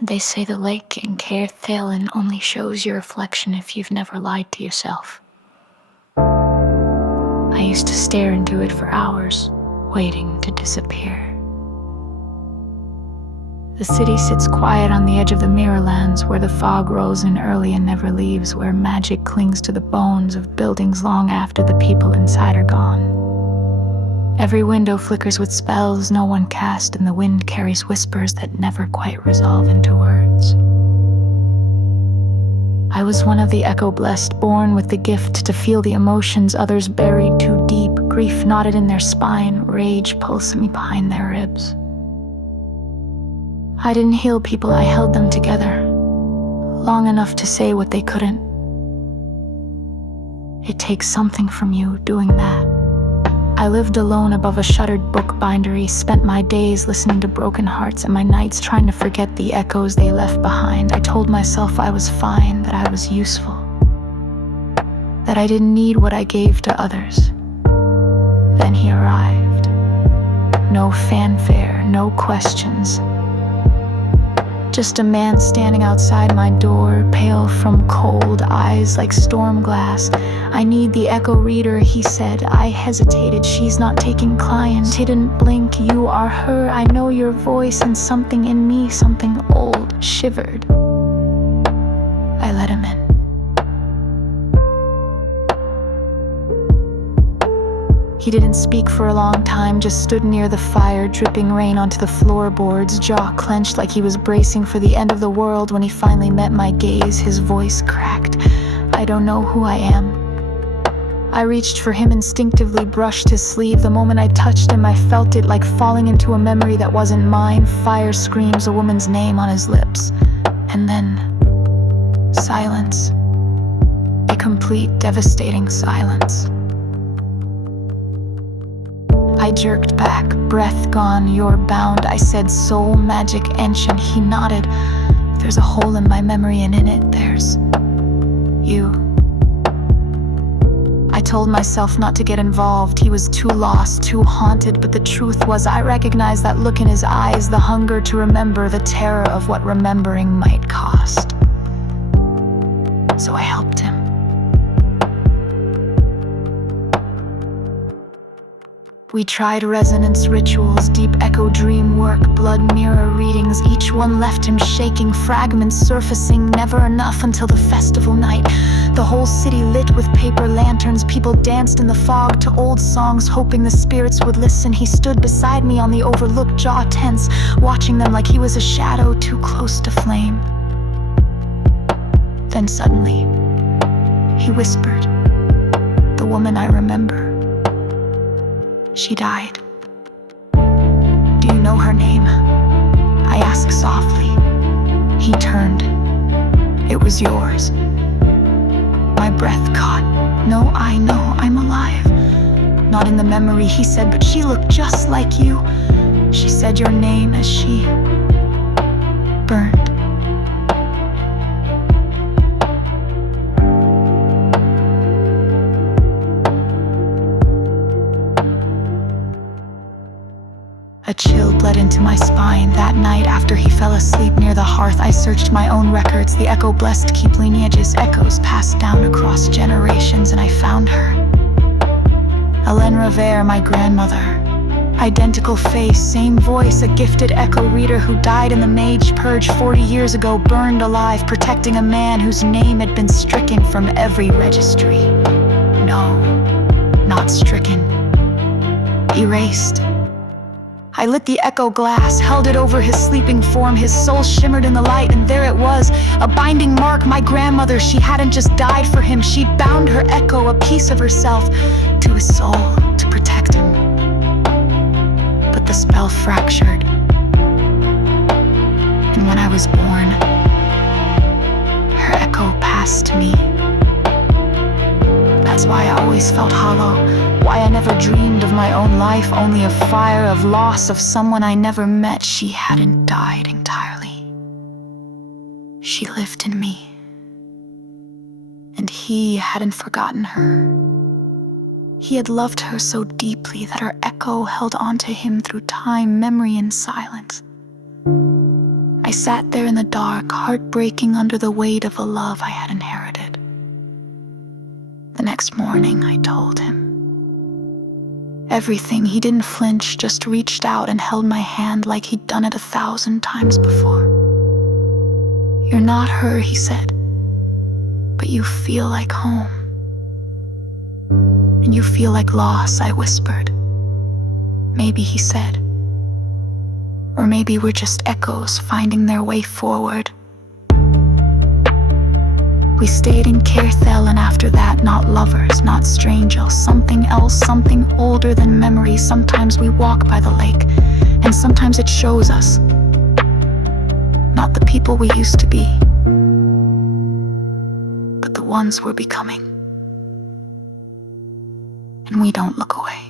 They say the lake in Caer Thalen only shows your reflection if you've never lied to yourself. I used to stare into it for hours, waiting to disappear. The city sits quiet on the edge of the mirrorlands, where the fog rolls in early and never leaves, where magic clings to the bones of buildings long after the people inside are gone. Every window flickers with spells no one cast, and the wind carries whispers that never quite resolve into words. I was one of the echo-blessed, born with the gift to feel the emotions others buried too deep, grief knotted in their spine, rage pulsing behind their ribs. I didn't heal people, I held them together, long enough to say what they couldn't. It takes something from you doing that. I lived alone above a shuttered bookbindery, spent my days listening to broken hearts and my nights trying to forget the echoes they left behind. I told myself I was fine, that I was useful, that I didn't need what I gave to others. Then he arrived. No fanfare, no questions. Just a man standing outside my door, pale from cold, eyes like storm glass. "I need the echo reader," he said. I hesitated. "She's not taking clients." Didn't blink. "You are her. I know your voice." And something in me, something old, shivered. I let him in. He didn't speak for a long time, just stood near the fire, dripping rain onto the floorboards, jaw clenched like he was bracing for the end of the world. When he finally met my gaze, his voice cracked. "I don't know who I am." I reached for him, instinctively brushed his sleeve. The moment I touched him, I felt it like falling into a memory that wasn't mine. Fire screams, a woman's name on his lips. And then silence. A complete, devastating silence. I jerked back, breath gone. "You're bound," I said, "soul, magic, ancient." He nodded. "There's a hole in my memory, and in it, there's you." I told myself not to get involved. He was too lost, too haunted, but the truth was I recognized that look in his eyes, the hunger to remember, the terror of what remembering might cost. So I helped him. We tried resonance rituals, deep echo dream work, blood mirror readings. Each one left him shaking, fragments surfacing, never enough until the festival night. The whole city lit with paper lanterns, people danced in the fog to old songs, hoping the spirits would listen. He stood beside me on the overlook, jaw tense, watching them like he was a shadow too close to flame. Then suddenly, he whispered, "The woman I remember. She died. Do you know her name?" I asked softly. He turned. "It was yours." My breath caught. "No, I know, I'm alive." "Not in the memory," he said, "but she looked just like you. She said your name as she burned." A chill bled into my spine. That night, after he fell asleep near the hearth, I searched my own records. The echo-blessed keep lineages, echoes passed down across generations, and I found her. Hélène Revere, my grandmother. Identical face, same voice, a gifted echo reader who died in the Mage Purge 40 years ago, burned alive, protecting a man whose name had been stricken from every registry. No, not stricken. Erased. I lit the echo glass, held it over his sleeping form. His soul shimmered in the light, and there it was, a binding mark. My grandmother, she hadn't just died for him, she'd bound her echo, a piece of herself, to his soul, to protect him. But the spell fractured, and when I was born, her echo passed to me. That's why I always felt hollow, why I never dreamed of my own life, only a fire of loss of someone I never met. She hadn't died entirely. She lived in me, and he hadn't forgotten her. He had loved her so deeply that her echo held on to him through time, memory, and silence. I sat there in the dark, heartbreaking under the weight of a love I had inherited. The next morning, I told him everything. He didn't flinch, just reached out and held my hand like he'd done it 1,000 times before. "You're not her," he said, "but you feel like home." "And you feel like loss," I whispered. "Maybe," he said. "Or maybe we're just echoes finding their way forward." We stayed in Caer Thalen after that, not lovers, not strangers, something else, something older than memory. Sometimes we walk by the lake, and sometimes it shows us not the people we used to be, but the ones we're becoming. And we don't look away.